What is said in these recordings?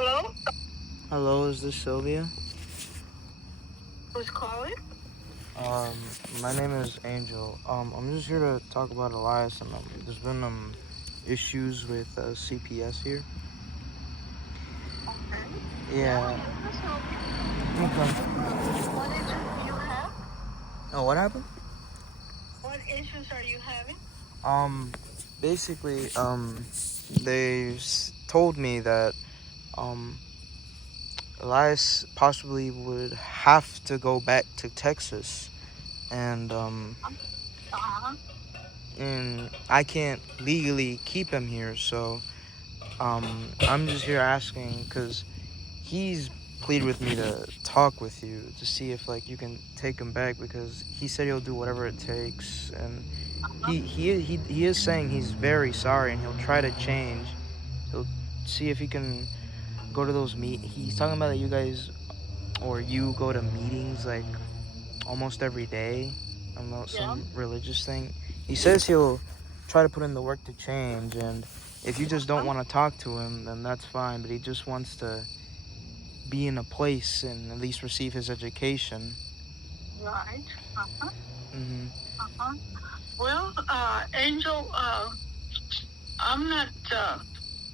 Hello? Hello, is this Sylvia? Who's calling? Um, my name is Angel. I'm just here to talk about Elias, and there's been issues with CPS here. Okay. Yeah, Yeah. you can help me. Okay. What issues do you have? Oh, what happened? What issues are you having? Um, basically, told me that um Elias possibly would have to go back to Texas, and Uh-huh. and I can't legally keep him here, so I'm just here asking because he's pleaded with me to talk with you to see if like you can take him back because he said he'll do whatever it takes, and he is saying he's very sorry and he'll try to change. He'll see if he can go to those he's talking about that you guys or you go to meetings like almost every day about Yeah. some religious thing. He says he'll try to put in the work to change, and if you just don't Uh-huh. want to talk to him then that's fine, but he just wants to be in a place and at least receive his education. Right. Uh-huh. Mhm. Uh-huh. Well, Angel, I'm not,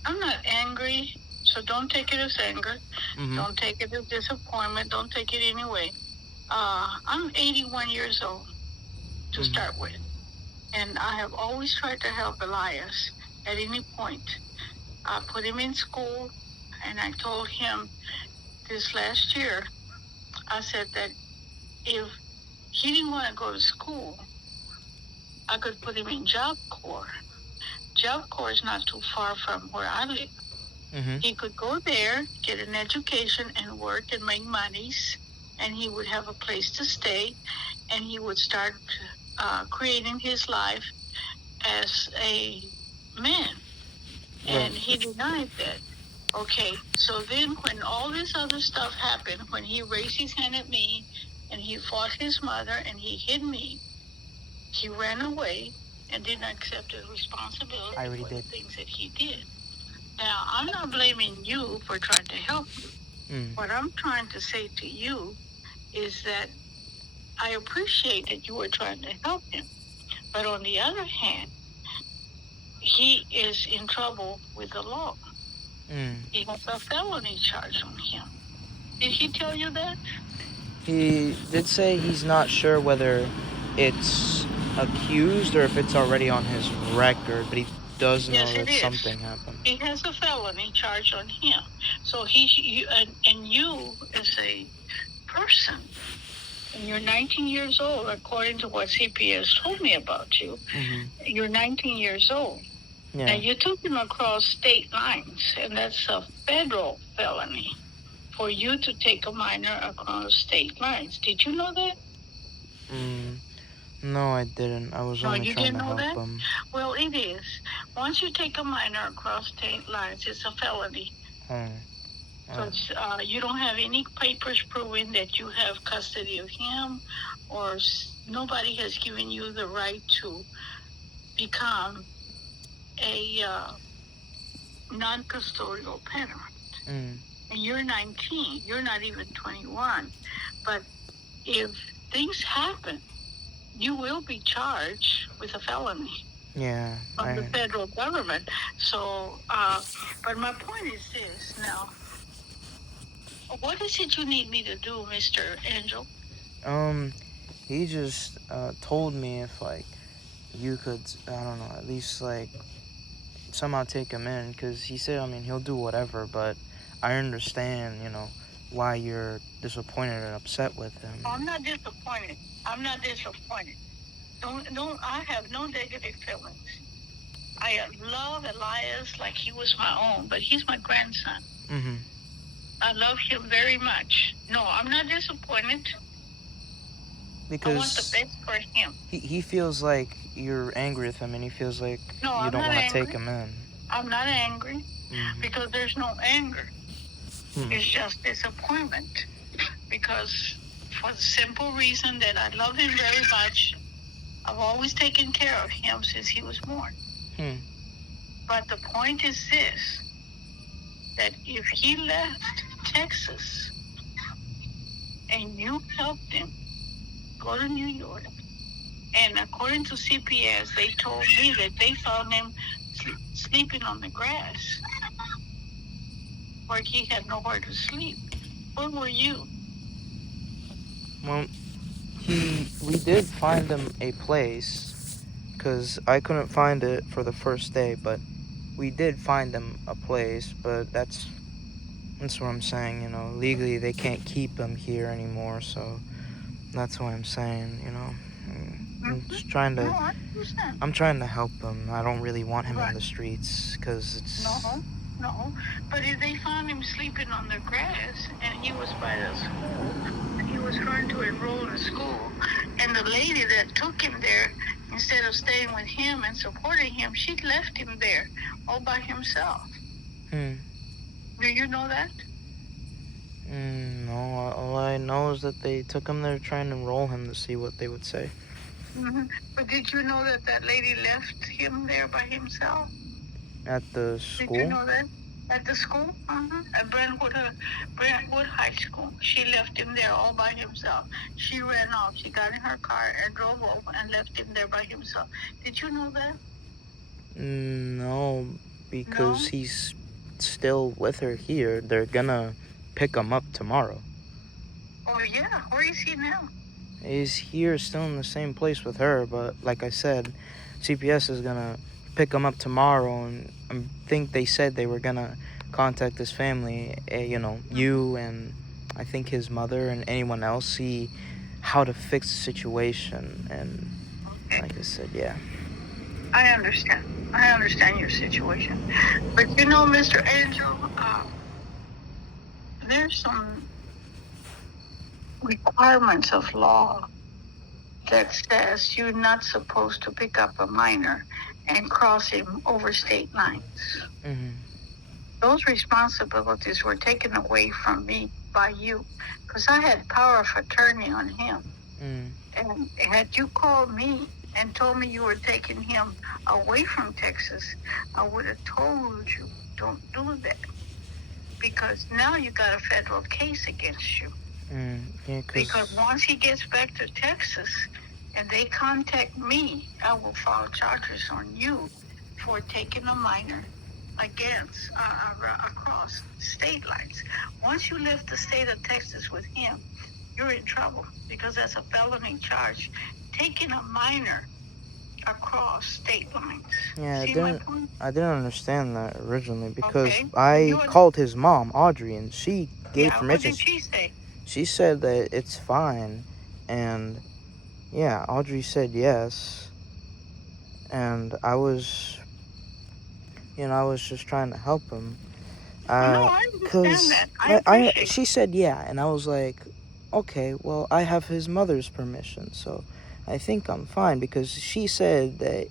I'm not angry, so don't take it as anger. Mhm. Don't take it as disappointment. Don't take it anyway. I'm 81 years old to Mhm. start with, and I have always tried to help Elias at any point. I put him in school, and I told him this last year, I said that if he didn't want to go to school, I could put him in Job Corps. Job Corps is not too far from where I live. Mhm. He could go there, get an education, and work and make monies, and he would have a place to stay, and he would start creating his life as a man. Right. And he denied that. Okay, so then when all this other stuff happened, when he raised his hand at me and he fought his mother and he hit me, he ran away and didn't accept the responsibility I already for the did. things that he did. Now, I'm not blaming you for trying to help him. Mm. What I'm trying to say to you is that I appreciate that you were trying to help him. But on the other hand, he is in trouble with the law. Mm. He has a felony charge on him. Did he tell you that? He did say he's not sure whether it's accused or if it's already on his record, but he does know Yes, it that is. something happened. He has a felony charge on him. So and you as a person, and you're 19 years old, according to what CPS told me about you. Mhm. You're 19 years old. Yeah. Now you took him across state lines, and that's a federal felony for you to take a minor across state lines. Did you know that? Mm. No, I didn't. I was No, only you trying didn't to know help that? him. Well, it is. Once you take a minor across state lines, it's a felony. Oh. So you don't have any papers proving that you have custody of him, or nobody has given you the right to become a non-custodial parent. Mm. And you're 19. You're not even 21. But if things happen, you will be charged with a felony Yeah. from the federal government. So, but my point is this now. What is it you need me to do, Mr. Angel? He just told me if like you could, I don't know, at least like somehow take him in, because he said, I mean, he'll do whatever, but I understand, why you're disappointed and upset with him. I'm not disappointed. I'm not disappointed. Don't. I have no negative feelings. I love Elias like he was my own, but he's my grandson. Mm-hmm. I love him very much. No, I'm not disappointed. I want the Because best for him. he feels like you're angry with him, and he feels like No, you I'm don't not want to take angry. him in. I'm not angry Mm-hmm. because there's no anger. Hmm. It's just disappointment. Because for the simple reason that I love him very much, I've always taken care of him since he was born. Hmm. But the point is this. that if he left Texas and you helped him go to New York, and according to CPS, they told me that they found him sleeping on the grass, where he had nowhere to sleep. Where were you? Well, we did find him a place, because I couldn't find it for the first day, but we did find him a place, but that's what I'm saying, legally they can't keep him here anymore, so that's what I'm saying, I'm just trying to, I'm trying to help him. I don't really want him in the streets, because it's... No, but if they found him sleeping on the grass, and he was by the school, and he was trying to enroll in school, and the lady that took him there, instead of staying with him and supporting him, she left him there all by himself. Do you know that? No, all I know is that they took him there trying to enroll him to see what they would say. But did you know that that lady left him there by himself? At the school? Did you know that? At the school? At Brentwood High School. She left him there all by himself. She ran off. She got in her car and drove over and left him there by himself. Did you know that? No, because he's still with her here. They're gonna pick him up tomorrow. Oh, yeah? Where is he now? He's here still in the same place with her, but like I said, CPS is gonna pick him up tomorrow, and I think they said they were gonna contact his family, you and I think his mother and anyone else, see how to fix the situation. And like I said, yeah. I understand your situation. But Mr. Angel, there's some requirements of law that says you're not supposed to pick up a minor and cross him over state lines. Those responsibilities were taken away from me by you, because I had power of attorney on him. And had you called me and told me you were taking him away from Texas, I would have told you, don't do that, because now you got a federal case against you. Because once he gets back to Texas and they contact me, I will file charges on you for taking a minor against across state lines. Once you left the state of Texas with him, you're in trouble, because that's a felony charge, taking a minor across state lines. Yeah, I didn't understand that originally, because I called his mom, Audrey, and she gave permission. What did she say? She said that it's fine, and yeah, Audrey said yes, and I was just trying to help him. No, I understand that. She said yeah, and I was like, okay, well, I have his mother's permission, so I think I'm fine, because she said that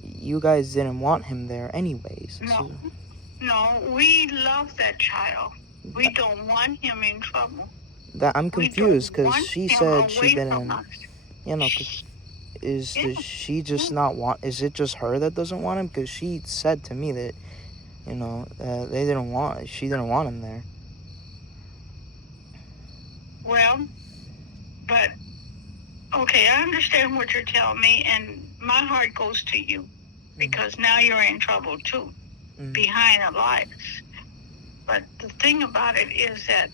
you guys didn't want him there anyways. No, we love that child. We don't want him in trouble. That I'm confused, because she said she didn't, does she just not want, is it just her that doesn't want him? Because she said to me that, she didn't want him there. Well, but, okay, I understand what you're telling me, and my heart goes to you, because now you're in trouble too, behind Elias. But the thing about it is that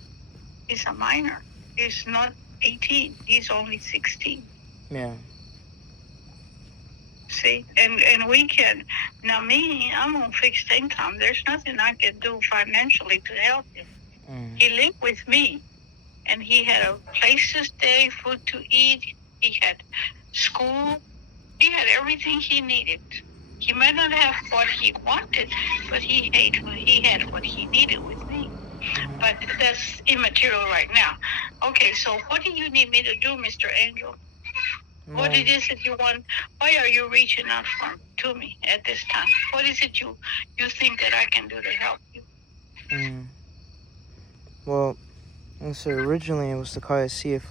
he's a minor. He's not 18. He's only 16. Yeah. See, and we can, now me, I'm on fixed income. There's nothing I can do financially to help him. He lived with me, and he had a place to stay, food to eat. He had school. He had everything he needed. He might not have what he wanted, but he had what he needed with me. But that's immaterial right now. Okay, so what do you need me to do, Mr. Angel? What it is that you want? Why are you reaching out to me at this time? What is it you think that I can do to help you? Well, so originally it was to kind of see if,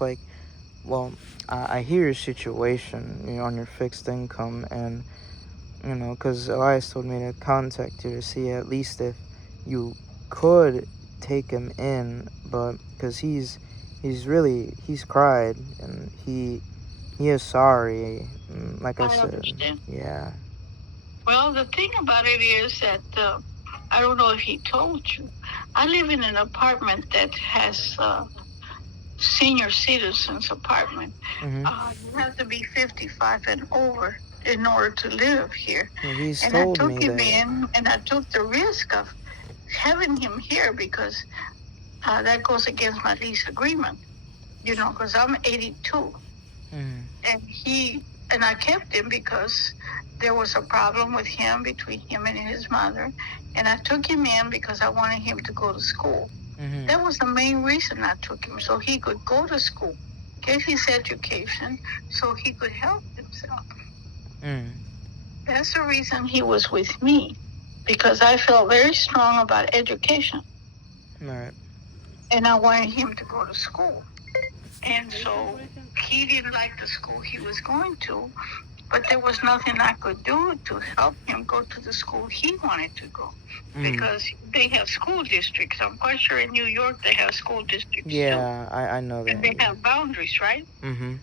I hear your situation, on your fixed income, and, because Elias told me to contact you to see at least if you could take him in, but because he's cried and he is sorry. Like I I said, understand. yeah. Well, the thing about it is that I don't know if he told you. I live in an apartment that has senior citizens apartment. Mhm. You have to be 55 and over in order to live here. Yeah, he's And I told took me him that. in, and I took the risk of having him here because that goes against my lease agreement. Because I'm 82, Mhm. and I kept him because there was a problem with him between him and his mother, and I took him in because I wanted him to go to school. Mhm. That was the main reason I took him, so he could go to school, get his education, so he could help himself. Mhm. That's the reason he was with me, because I felt very strong about education, Right. and I wanted him to go to school. And so he didn't like the school he was going to, but there was nothing I could do to help him go to the school he wanted to go. Because they have school districts. I'm quite sure in New York they have school districts too. Yeah, I know that. And they have boundaries, right? Mhm.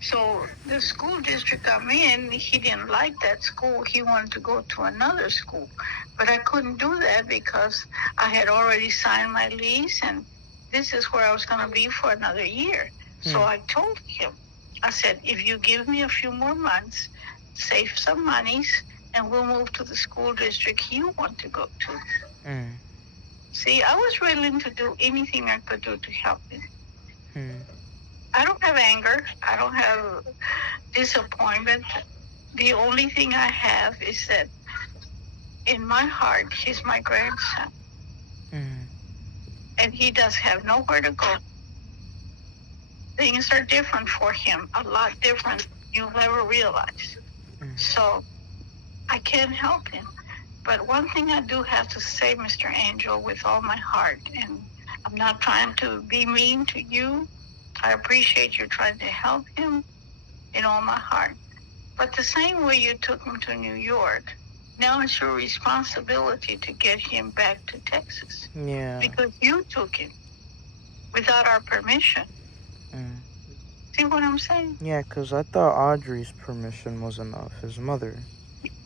So the school district I'm in, he didn't like that school. He wanted to go to another school. But I couldn't do that because I had already signed my lease, and this is where I was going to be for another year. So I told him, I said, if you give me a few more months, save some monies, and we'll move to the school district you want to go to. Mm. See, I was willing to do anything I could do to help him. Mm. I don't have anger. I don't have disappointment. The only thing I have is that in my heart, he's my grandson. Mm. And he does have nowhere to go. Things are different for him, a lot different than you'll ever realize. Mm. So I can't help him. But one thing I do have to say, Mr. Angel, with all my heart, and I'm not trying to be mean to you. I appreciate you trying to help him in all my heart. But the same way you took him to New York, now it's your responsibility to get him back to Texas. Yeah. Because you took him without our permission. Mm. See what I'm saying? Yeah, because I thought Audrey's permission was enough. His mother.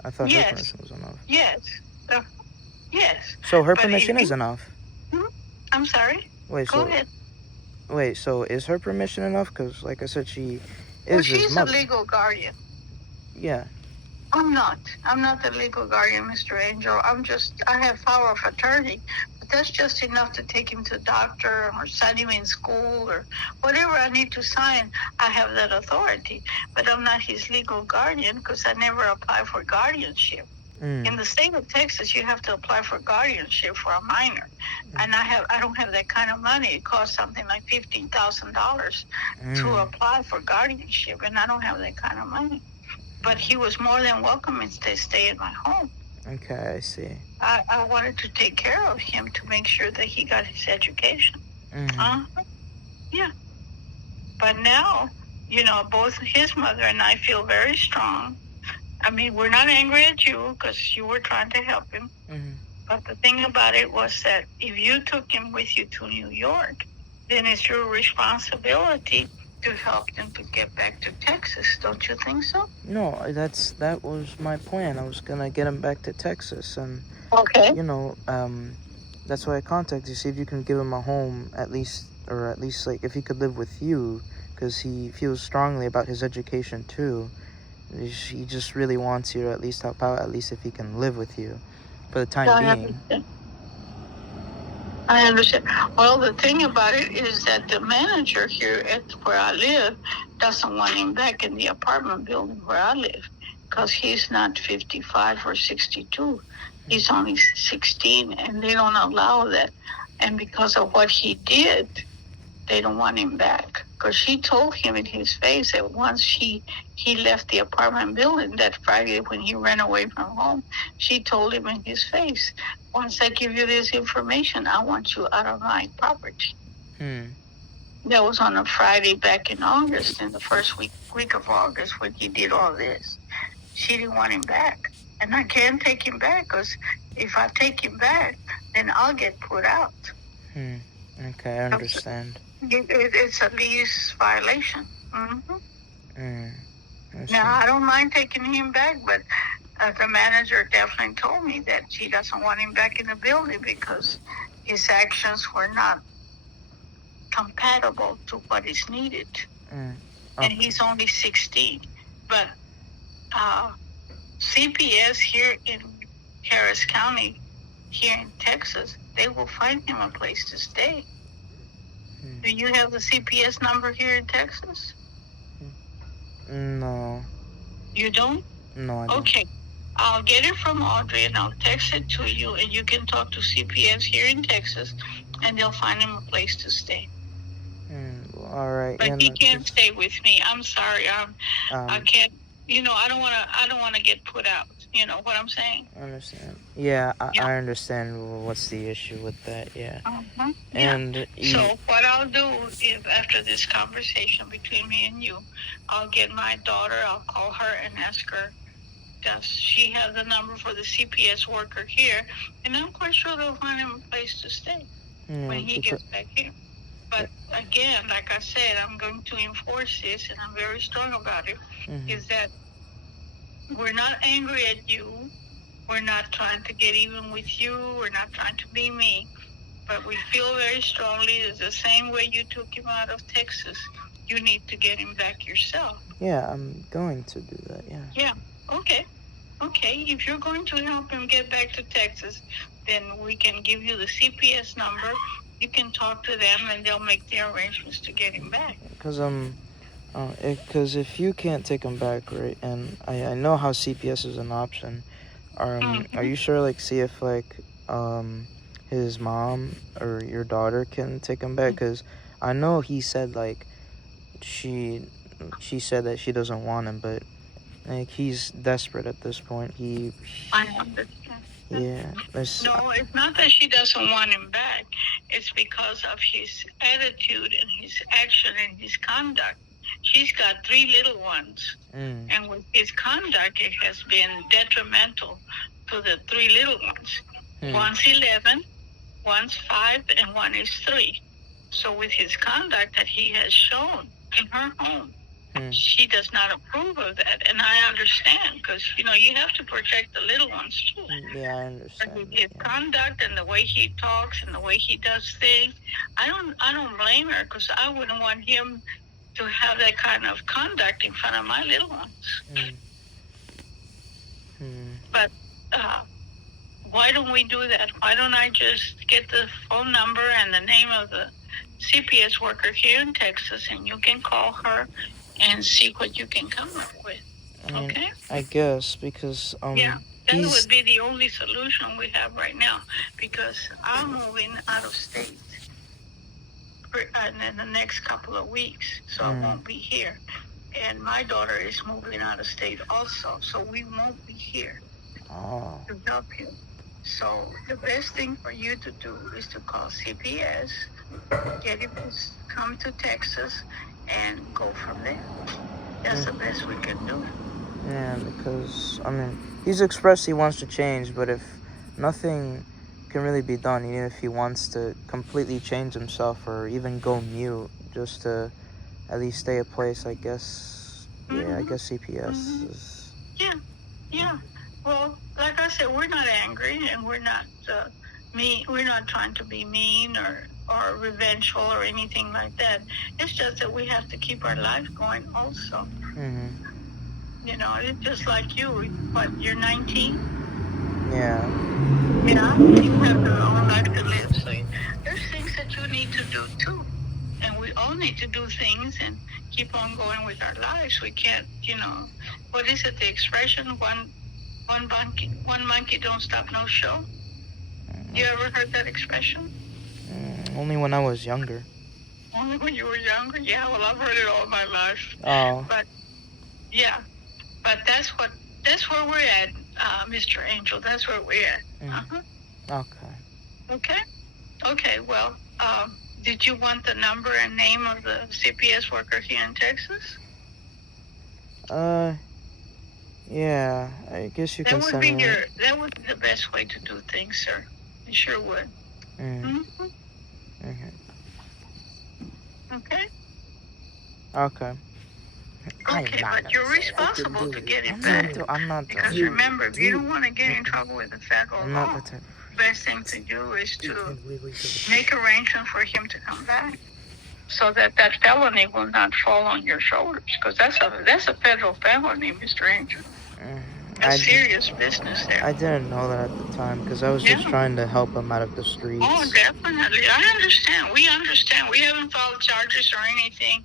I thought her Yes. permission was enough. Yes. Yes. So her But permission if is enough. I'm sorry. Wait, Go so ahead. wait, so is her permission enough? Because, like I said, she Well, is his she's a mother. legal guardian. Yeah. I'm not. I'm not the legal guardian, Mr. Angel. I have power of attorney, but that's just enough to take him to the doctor or sign him in school or whatever I need to sign. I have that authority, but I'm not his legal guardian because I never applied for guardianship. Mm. In the state of Texas, you have to apply for guardianship for a minor, and I don't have that kind of money. It costs something like $15,000 to apply for guardianship, and I don't have that kind of money. But he was more than welcome to stay in my home. Okay, I see. I wanted to take care of him to make sure that he got his education. Yeah. But now, both his mother and I feel very strong. I mean, we're not angry at you because you were trying to help him. But the thing about it was that if you took him with you to New York, then it's your responsibility to help them to get back to Texas. Don't you think so? No, that was my plan. I was gonna get him back to Texas, and okay, that's why I contacted you. See if you can give him a home at least like if he could live with you, because he feels strongly about his education too. He just really wants you to at least help out, at least if he can live with you for the time being. I understand. Well, the thing about it is that the manager here at where I live doesn't want him back in the apartment building where I live because he's not 55 or 62. He's only 16, and they don't allow that. And because of what he did, they don't want him back. Because she told him in his face that once he left the apartment building that Friday when he ran away from home, she told him in his face, once I give you this information, I want you out of my property. That was on a Friday back in August, in the first week of August when he did all this. She didn't want him back. And I can't take him back because if I take him back, then then I'll get put out. Okay, I understand. It's a lease violation. Now, I don't mind taking him back, but the manager definitely told me that she doesn't want him back in the building because his actions were not compatible to what is needed. And he's only 16. But CPS here in Harris County, here in Texas, they will find him a place to stay. Do you have the CPS number here in Texas? No. You don't? No, I don't. Okay. I'll get it from Audrey and I'll text it to you, and you can talk to CPS here in Texas, and they'll find him a place to stay. All right. But he can't stay with me. I'm sorry. I can't. I don't want to get put out. You know what I'm saying? I understand. Yeah, I understand what's the issue with that. Yeah. And so what I'll do is, after this conversation between me and you, I'll get my daughter. I'll call her and ask her, does she have the number for the CPS worker here? And I'm quite sure they'll find him a place to stay when he gets back here. But again, like I said, I'm going to enforce this, and I'm very strong about it, is that we're not angry at you. We're not trying to get even with you. We're not trying to be mean. But we feel very strongly it's the same way you took him out of Texas. You need to get him back yourself. Yeah, I'm going to do that, yeah. Yeah, okay. Okay, if you're going to help him get back to Texas, then we can give you the CPS number. You can talk to them, and they'll make the arrangements to get him back. Because if you can't take him back, right, and I know how CPS is an option, are you sure, like, see if, like, his mom or your daughter can take him back? Because I know he said, like, she said that she doesn't want him, but, like, he's desperate at this point. I understand. Yeah. No, it's not that she doesn't want him back. It's because of his attitude and his action and his conduct. She's got 3 little ones. And with his conduct, it has been detrimental to the 3 little ones. One's 11, one's 5, and one is 3. So with his conduct that he has shown in her home, she does not approve of that. And I understand, because, you have to protect the little ones, too. Yeah, I understand. But his conduct and the way he talks and the way he does things, I don't blame her, because I wouldn't want him to have that kind of conduct in front of my little ones. But why don't we do that? Why don't I just get the phone number and the name of the CPS worker here in Texas, and you can call her and see what you can come up with. Okay? I guess, because that would be the only solution we have right now, because I'm moving out of state in the next couple of weeks, so I won't be here. And my daughter is moving out of state also, so we won't be here to help you. So the best thing for you to do is to call CPS, get him to come to Texas, and go from there. That's the best we can do. Yeah, because, he's expressed he wants to change, but if nothing can really be done, even if he wants to completely change himself or even go mute, just to at least stay a place, I guess, I guess CPS is... Yeah. Well, like I said, we're not angry, and we're not mean. We're not trying to be mean or revengeful or anything like that. It's just that we have to keep our life going also. It's just like you. What, you're 19? Yeah. Yeah, you have your own life to live. So there's things that you need to do too. And we all need to do things and keep on going with our lives. We can't, what is it, the expression, one monkey don't stop no show? You ever heard that expression? Only when I was younger. Only when you were younger? Yeah, well, I've heard it all my life. Oh. But, yeah. But that's where we're at, Mr. Angel. That's where we're at. Okay? Okay, well, did you want the number and name of the CPS worker here in Texas? Yeah, I guess you can send me... That would be the best way to do things, sir. He sure would. Mm. Mm-hmm. Okay? Okay. Okay, but you're responsible to get it back. I'm not doing Because it. remember, if you don't want to get in trouble with the federal I'm not law, the type. best thing to do is to make arrangements for him to come back, so that that felony will not fall on your shoulders. Because that's a federal felony, Mr. Angel. That's serious business there. I didn't know that at the time because I was just trying to help him out of the streets. Oh, definitely. I understand. We understand. We haven't filed charges or anything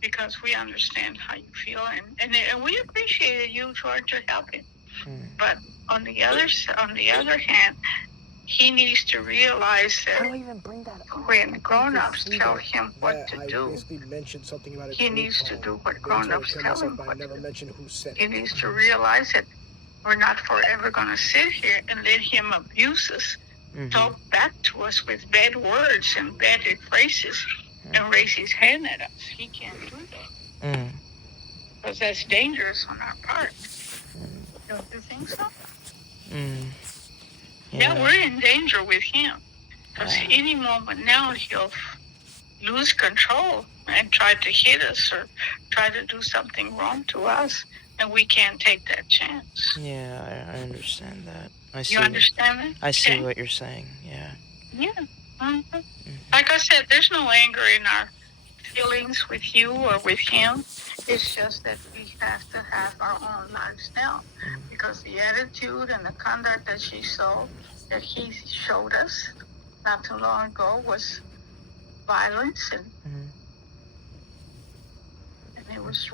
because we understand how you feel, and we appreciate you trying to help him. But on the other hand, he needs to realize that when grown-ups tell him what to do, he needs to do what grown-ups tell him what to do. He needs to realize that we're not forever going to sit here and let him abuse us, talk back to us with bad words and bad phrases, and raise his hand at us. He can't do that. Because that's dangerous on our part. Don't you think so? Yeah, we're in danger with him. Because any moment now he'll lose control and try to hit us or try to do something wrong to us, and we can't take that chance. Yeah, I understand that. You understand that? I see what you're saying, yeah. Yeah. Mm-hmm. Like I said, there's no anger in our feelings with you or with him. It's just that we have to have our own lives now. Because the attitude and the conduct that he showed us not too long ago was violence, and it was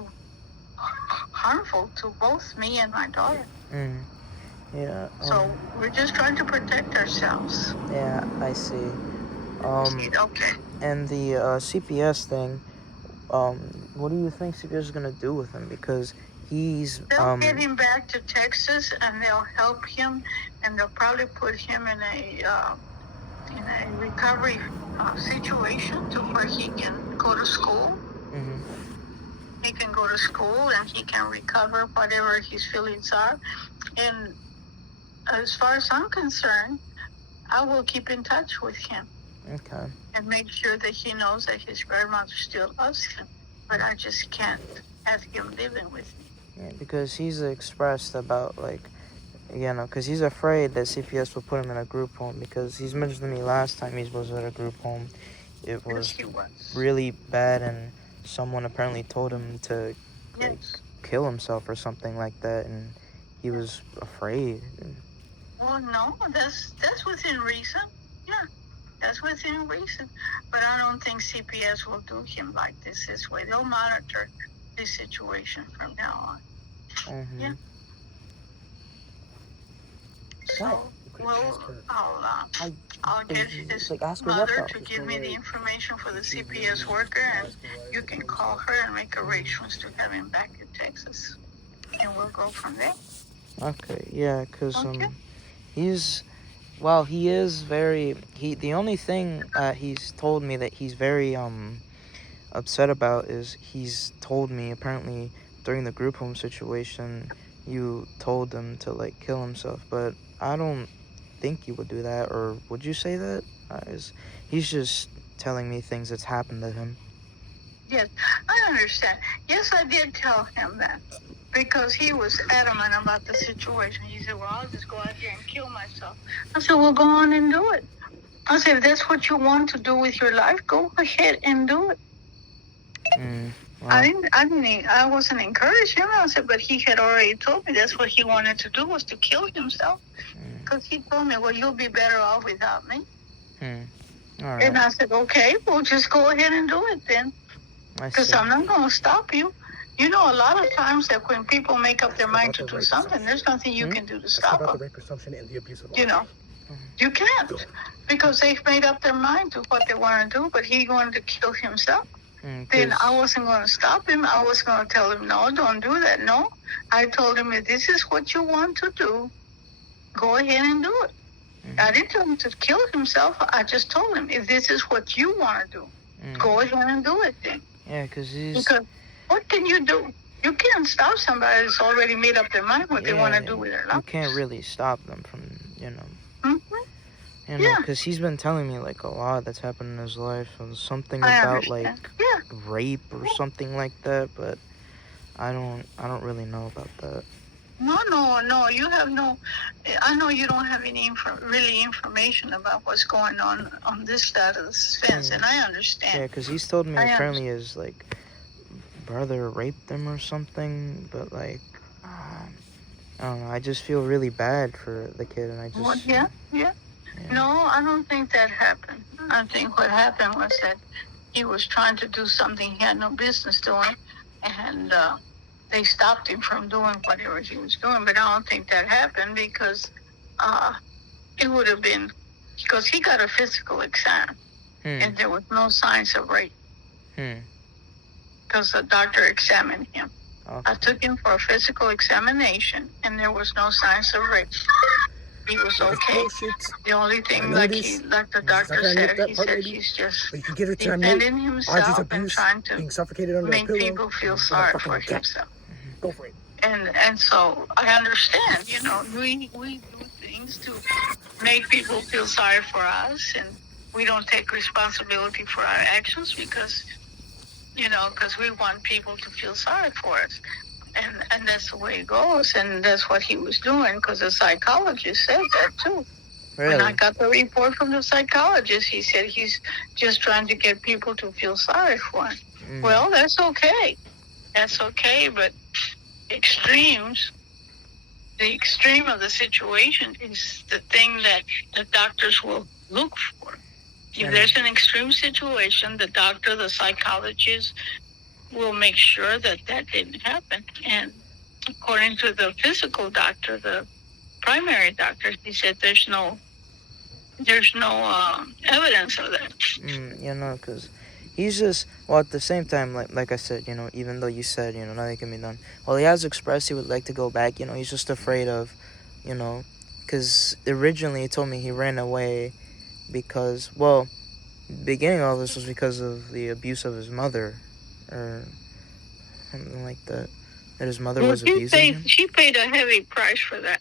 harmful to both me and my daughter. Yeah. So we're just trying to protect ourselves. Yeah, I see. Okay. And the CPS thing, what do you think CPS is gonna do with him? Because he's they'll get him back to Texas, and they'll help him, and they'll probably put him in a recovery situation to where he can go to school. He can go to school and he can recover whatever his feelings are. And as far as I'm concerned, I will keep in touch with him. Okay. And make sure that he knows that his grandmother still loves him. But I just can't have him living with me. Yeah, because he's expressed about, because he's afraid that CPS will put him in a group home, because he's mentioned to me last time he was at a group home. It was really bad, and someone apparently told him to kill himself or something like that, and he was afraid. Well, no, that's within reason. Yeah, that's within reason. But I don't think CPS will do him like this way. They'll monitor this situation from now on. Yeah. So, I'll get his mother to give me the information for the CPS worker, and you can call her and make arrangements to have him back in Texas, and we'll go from there. Okay, yeah, because he is very, the only thing he's told me that he's very upset about is he's told me apparently during the group home situation you told him to kill himself, but I don't think you would do that, or would you say that? He's just telling me things that's happened to him. Yes, I understand. Yes, I did tell him that, because he was adamant about the situation. He said, well, I'll just go out here and kill myself. I said, well, go on and do it. I said, if that's what you want to do with your life, go ahead and do it. Well, I wasn't encouraging him. I said, but he had already told me that's what he wanted to do, was to kill himself. Because he told me, well, you'll be better off without me. All right. And I said, okay, well, just go ahead and do it then. Because I'm not going to stop you. You know, a lot of times that when people make up their mind to do something, there's nothing you can do to stop them. You know, you can't. Because they've made up their mind to what they want to do, but he wanted to kill himself. Then I wasn't going to stop him. I was going to tell him, no, don't do that. No. I told him, if this is what you want to do, go ahead and do it. I didn't tell him to kill himself. I just told him, if this is what you want to do, go ahead and do it then. Yeah, because what can you do? You can't stop somebody that's already made up their mind what they want to do with their life. You can't really stop them from, You know, because he's been telling me like a lot that's happened in his life, and something I about like understand. Yeah. rape or something like that, but I don't really know about that. No. You have no. I know you don't have any really information about what's going on this side of the fence, and I understand. Yeah, because he's told me apparently his like brother raped him or something, but like I don't know. I just feel really bad for the kid, and I just. Well, yeah. No, I don't think that happened. I think what happened was that he was trying to do something he had no business doing, and they stopped him from doing whatever he was doing. But I don't think that happened because it would have been because he got a physical exam and there was no signs of rape because the doctor examined him. Okay. I took him for a physical examination and there was no signs of rape. He was okay. The only thing, like the doctor said, he said he's just defending himself and trying to make people feel sorry for himself. Go for it. And so I understand, we do things to make people feel sorry for us, and we don't take responsibility for our actions because we want people to feel sorry for us. And that's the way it goes, and that's what he was doing, because the psychologist said that too. Really? When I got the report from the psychologist, he said he's just trying to get people to feel sorry for him. Well, that's okay. That's okay, but the extreme of the situation is the thing that the doctors will look for. If there's an extreme situation, the doctor, the psychologist, will make sure that didn't happen. And according to the physical doctor, the primary doctor, he said there's no evidence of that. Because he's just, well, at the same time, like I said, even though you said, nothing can be done. Well, he has expressed he would like to go back, he's just afraid of, because originally he told me he ran away because, well, the beginning of all this was because of the abuse of his mother, or something like that his mother was abusing him. She paid a heavy price for that.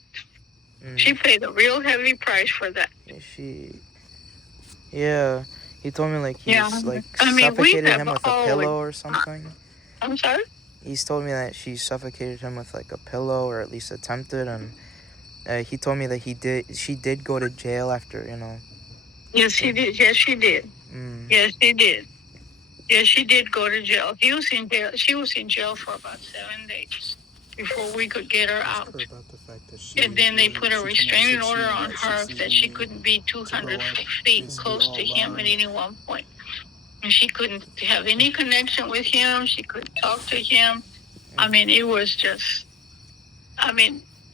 She paid a real heavy price for that. Yeah, he told me he's suffocated him with a pillow or something. I'm sorry? He's told me that she suffocated him with a pillow, or at least attempted, and he told me that she did go to jail after, Yes, she did. Yes, she did. Yes, she did. Yes, she did go to jail. He was in jail. She was in jail for about 7 days before we could get her out. And then they put a restraining order on her that she couldn't be 200 feet close to him at any one point. And she couldn't have any connection with him. She couldn't talk to him. It was just,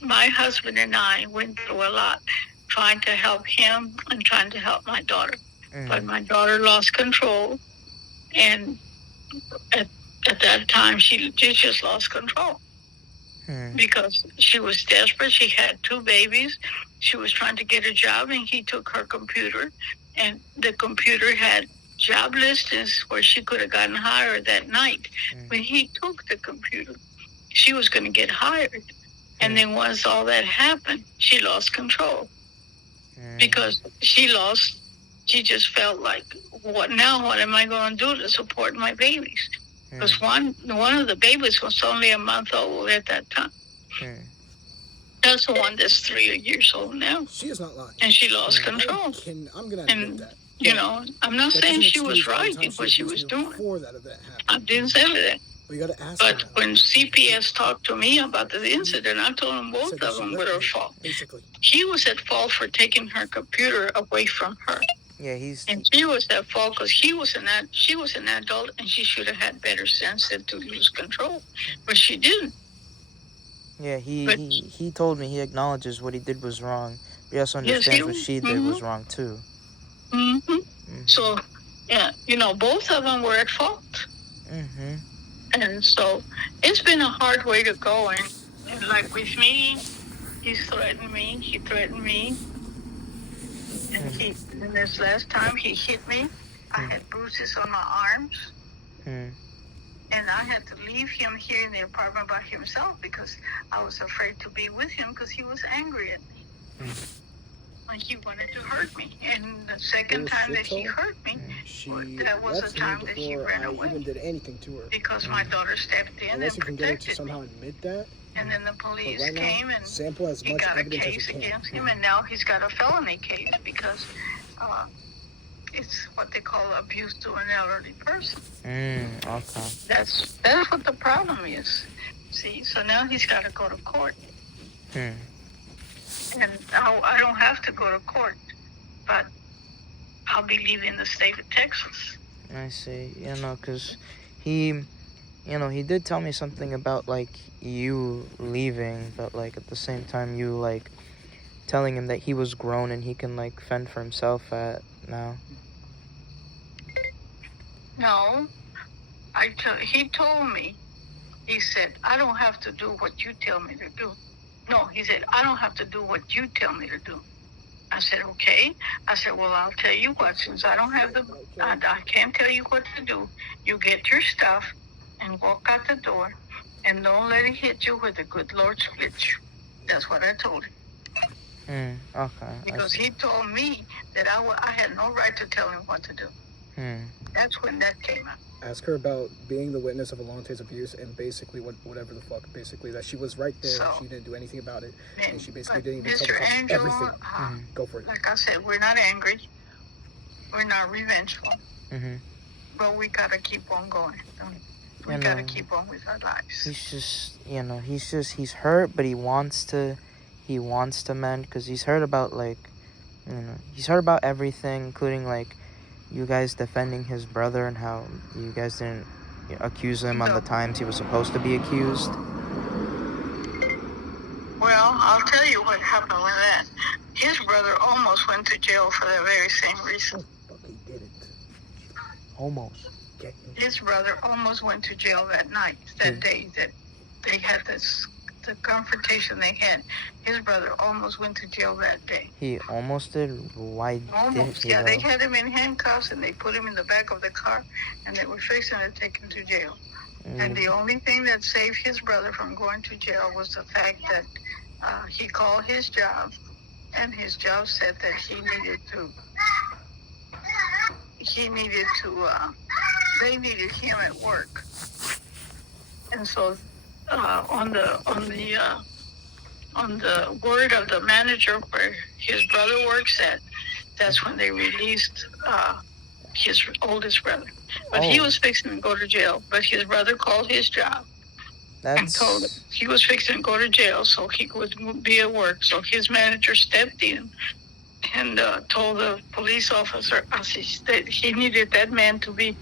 my husband and I went through a lot trying to help him and trying to help my daughter. But my daughter lost control. And at that time, she just lost control because she was desperate. She had 2 babies. She was trying to get a job, and he took her computer. And the computer had job listings where she could have gotten hired that night. When he took the computer, she was going to get hired. And then once all that happened, she lost control because she just felt like, what am I going to do to support my babies? Because one of the babies was only a month old at that time. That's the one that's 3 years old now. She is not lying. And she lost control. I'm going to admit that. I'm not saying she was right in what she was doing. I didn't say that. But when CPS talked to me about the incident, I told them both of them were her fault. Basically. He was at fault for taking her computer away from her. Yeah, and she was at fault because she was an adult, and she should have had better sense than to lose control, but she didn't. Yeah, he told me he acknowledges what he did was wrong. But he also understands what she did was wrong too. So, yeah, both of them were at fault. And so it's been a hard way to go. And like with me, he threatened me. And this last time he hit me, I had bruises on my arms. And I had to leave him here in the apartment by himself because I was afraid to be with him because he was angry at me. Like he wanted to hurt me. the second time that he Bullshit, hurt me, She that was the left me time that he before ran I away even did anything to her. because my daughter stepped in Unless and you can get her to protected somehow me. admit that. And then the But police right now, came and sample as he much got a evidence as case you can. against him, and now he's got a felony case because it's what they call abuse to an elderly person. Okay. That's what the problem is. See, so now he's got to go to court. And I don't have to go to court, but I'll be leaving the state of Texas. I see. Because he, he did tell me something about, like, you leaving, but, like, at the same time, you, like, telling him that he was grown and he can, like, fend for himself now. No, he told me, he said, I don't have to do what you tell me to do. No, he said, I don't have to do what you tell me to do. I said, okay. I said, well, I'll tell you what, since I don't have I can't tell you what to do. You get your stuff and walk out the door and don't let it hit you where the good Lord splits you. That's what I told him. Okay. Because he told me that I had no right to tell him what to do. That's when that came out. Ask her about being the witness of Elante's abuse and basically whatever the fuck, basically that she was right there, So, she didn't do anything about it, and she basically but didn't even tell Mr. the cops Angelo, everything. Go for it. like I said, we're not angry. We're not revengeful. But we gotta keep on going. We gotta keep on with our lives. He's just, he's hurt, but he wants to mend, because he's heard about, like, he's heard about everything, including, like, you guys defending his brother and how you guys didn't accuse him on the times he was supposed to be accused. Well, I'll tell you what happened with that. His brother almost went to jail for the very same reason. Fucking did it. Almost. His brother almost went to jail that night, that day that they had the confrontation they had. His brother almost went to jail that day. He almost did? Why almost, did he? Yeah, they had him in handcuffs and they put him in the back of the car and they were fixing to take him to jail. And the only thing that saved his brother from going to jail was the fact that he called his job and his job said that they needed him at work. And so on the word of the manager where his brother works at, that's when they released his oldest brother. But he was fixing to go to jail, but his brother called his job and told him he was fixing to go to jail so he would be at work. So his manager stepped in and told the police officer that he needed that man to be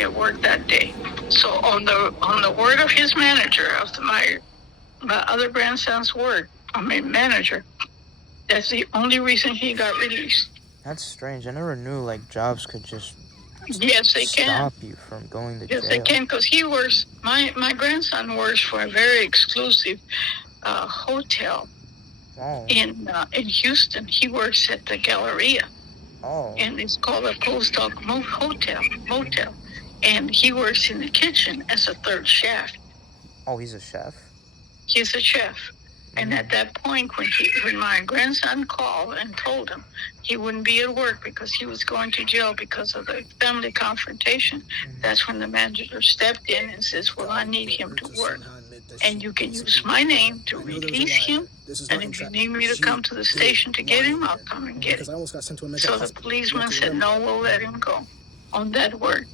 at work that day. So on the word of his manager, of my other grandson's manager, that's the only reason he got released. That's strange. I never knew, like, jobs could just stop you from going to jail. Yes, they can, because he works, my grandson works for a very exclusive hotel in Houston. He works at the Galleria. And it's called a Postdoc Motel. And he works in the kitchen as a third chef. Oh, he's a chef? He's a chef. And at that point, when my grandson called and told him he wouldn't be at work because he was going to jail because of the family confrontation, that's when the manager stepped in and says, well, I need him to work. And you can use my name to release him. And if you need me to come to the station to get him, I'll come and get him. So the policeman said, no, we'll let him go on that word.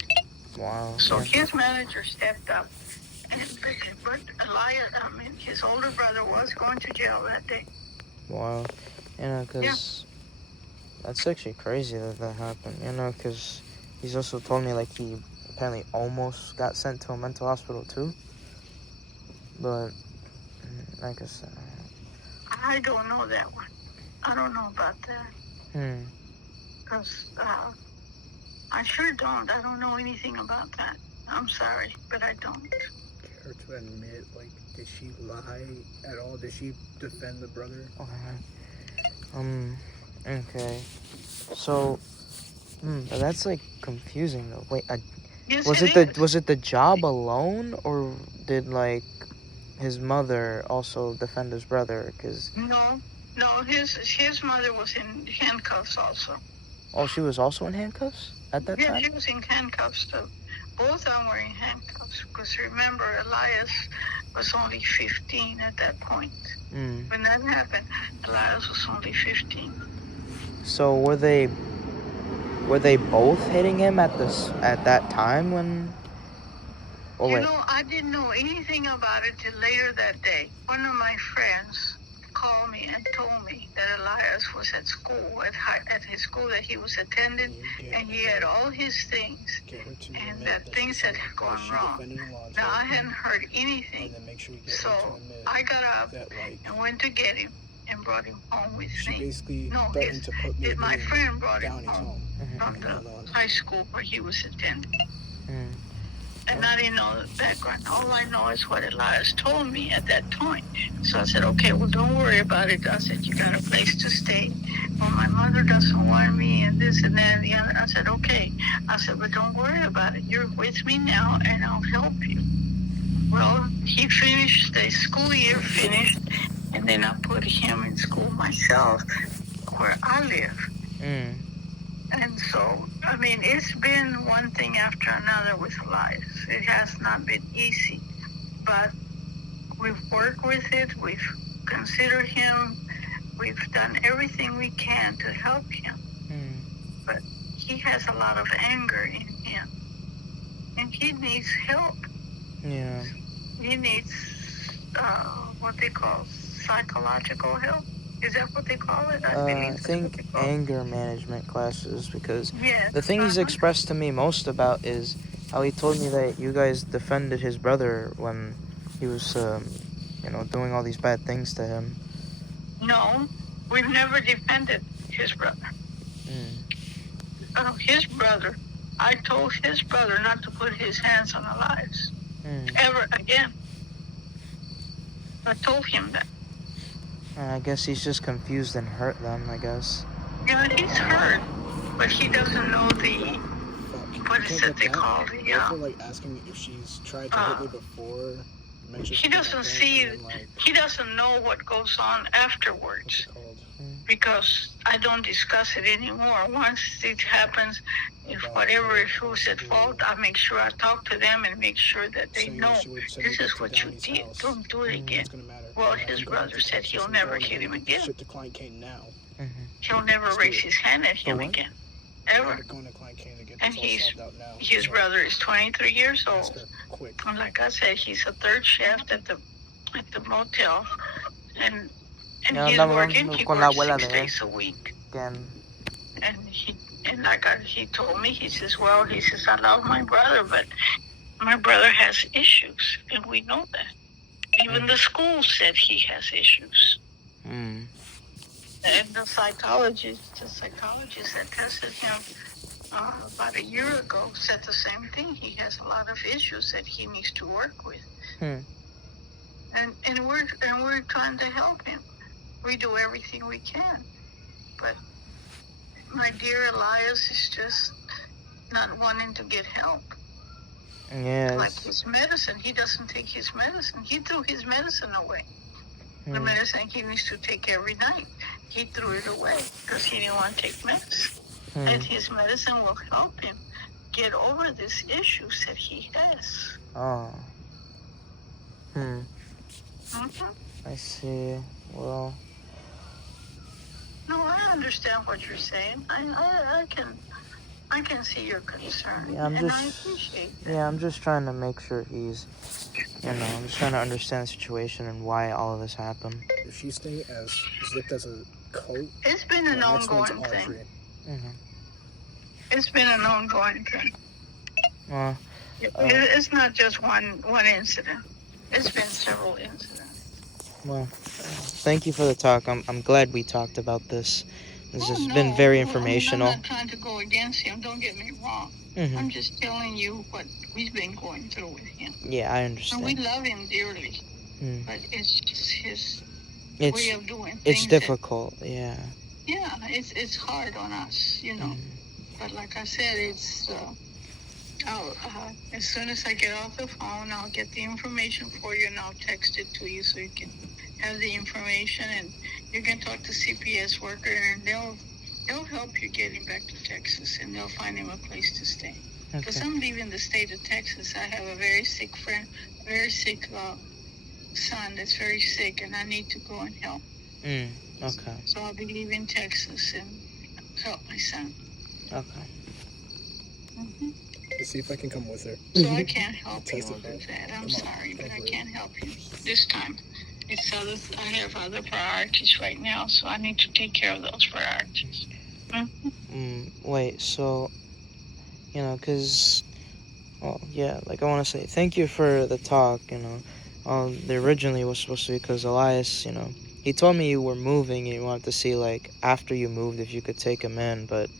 Wow. So his manager stepped up. But his older brother was going to jail that day. Wow. Because that's actually crazy that happened. Because he's also told me, like, he apparently almost got sent to a mental hospital, too. But, like I said, I don't know that one. I don't know about that. Because I sure don't. I don't know anything about that. I'm sorry, but I don't. Her to admit, like, did she lie at all? Did she defend the brother? Okay. So, that's, like, confusing, though. Wait, yes, was it the job alone, or did, like, his mother also defend his brother? 'Cause no, No, his mother was in handcuffs also. Oh, she was also in handcuffs at that Yeah, time? she was in handcuffs too. Both of them were in handcuffs because remember, Elias was only 15 at that point. Mm. When that happened, Elias was only 15. So were they both hitting him at that time when? Oh You wait. know, I didn't know anything about it till later that day. One of my friends called me and told me that Elias was at school, at his school that he was attending, and he had all his things, and that things had gone wrong. Now, I hadn't heard anything, so I got up and went to get him and brought him home with me. No, my friend brought him home from the high school where he was attending. Mm. And I didn't know the background. All I know is what Elias told me at that point. So I said, okay, well, don't worry about it. I said, you got a place to stay. Well, my mother doesn't want me and this and that and the other. I said, okay. I said, but don't worry about it. You're with me now and I'll help you. Well, he finished, the school year finished, and then I put him in school myself where I live. Mm. And so, I mean, it's been one thing after another with Elias. It has not been easy, but we've worked with it. We've considered him. We've done everything we can to help him. Mm. But he has a lot of anger in him, and he needs help. Yeah. He needs what they call psychological help. Is that what they call it? I think anger management classes, because yes, the thing he's expressed to me most about is how he told me that you guys defended his brother when he was, doing all these bad things to him. No, we've never defended his brother. His brother, I told his brother not to put his hands on Elias ever again. I told him that. I guess he's just confused and hurt then, I guess. Yeah, he's hurt, but he doesn't know what is it they call it? Yeah. Like asking if she's tried to hit me before. He doesn't see, he doesn't know what goes on afterwards. Because I don't discuss it anymore. Once it happens, if whatever, who's at fault, I make sure I talk to them and make sure that they know this is what you did. Don't do it again. Well, his brother said he'll never hit him again. He'll never raise his hand at him again. Ever. And his brother is 23 years old. And like I said, he's a third shift at the motel. And he's working. He works 6 days a week. And he told me, he says, I love my brother, but my brother has issues, and we know that. Even the school said he has issues. And the psychologist that tested him about a year ago said the same thing. He has a lot of issues that he needs to work with. And we're trying to help him. We do everything we can. But my dear Elias is just not wanting to get help. Yes. Like his medicine, he doesn't take his medicine. He threw his medicine away. The medicine he needs to take every night. He threw it away because he didn't want to take medicine. And his medicine will help him get over these issues that he has. Oh. I see. Well. No, I understand what you're saying. I can see your concern, yeah, I appreciate that. Yeah, I'm just trying to make sure he's, I'm just trying to understand the situation and why all of this happened. If she's staying as zipped as a coat, it's been an ongoing thing. It's been an ongoing thing. It's not just one incident. It's been several incidents. Well, thank you for the talk. I'm glad we talked about this. This has been very informational. I'm not trying to go against him. Don't get me wrong. I'm just telling you what we've been going through with him. Yeah, I understand. And we love him dearly, but it's just his way of doing things. It's difficult, yeah. Yeah, it's hard on us, But like I said, it's as soon as I get off the phone, I'll get the information for you and I'll text it to you so you can have the information and You can talk to CPS worker, and they'll help you getting back to Texas, and they'll find him a place to stay. Because Okay. I'm leaving the state of Texas. I have a very sick friend, a very sick son that's very sick, and I need to go and help. Okay. So I'll be leaving Texas and help my son. Okay. Mm-hmm. Let's see if I can come with her. So I can't help you Test it, with bro. that. I'm Come on, sorry, but go I for it. can't help you this time. I have other priorities right now, so I need to take care of those priorities. Wait, so, because, well, yeah, like, I want to say thank you for the talk, the originally was supposed to be because Elias, he told me you were moving and you wanted to see, like, after you moved if you could take him in, but,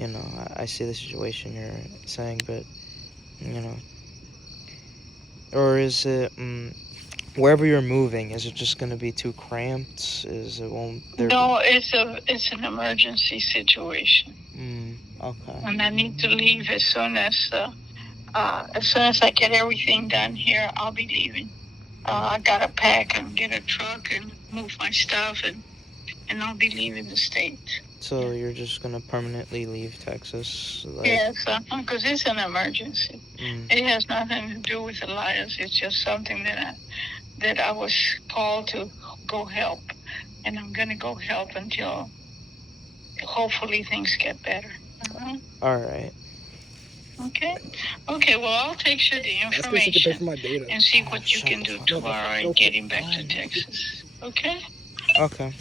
I see the situation you're saying, but, or is it, wherever you're moving, is it just going to be too cramped? Won't there No, it's an emergency situation, okay. and I need to leave as soon as I get everything done here. I'll be leaving. I gotta pack and get a truck and move my stuff, and I'll be leaving the state. So you're just going to permanently leave Texas? Like, Yes, because it's an emergency. It has nothing to do with Elias. It's just something that I was called to go help, and I'm gonna go help until hopefully things get better. all right. Okay. Okay. Well, I'll take you the Ask her if she can pay for information my data. and see what you shut can the do fuck up. tomorrow Go in for it. getting back Go to on. Texas. Okay. Okay.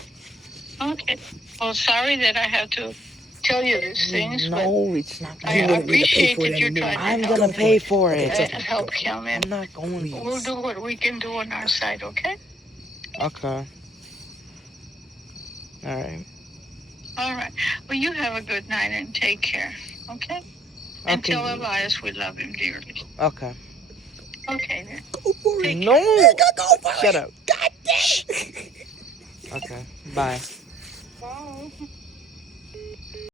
Okay. Well, sorry that I have to tell you these things, but No, it's not I gonna wouldn't need to pay appreciate for it that you're anymore. trying to I'm help gonna me. pay for Okay, it. it's okay. Help Go for it. him, and I'm not going. Please. we'll do what we can do on our side. Okay. Okay. All right. All right. Well, you have a good night and take care. Okay. And Okay. tell Elias we love him dearly. Okay. Okay then. Go for it. No. Go for it. Shut up. God damn it. Okay. Bye. Bye.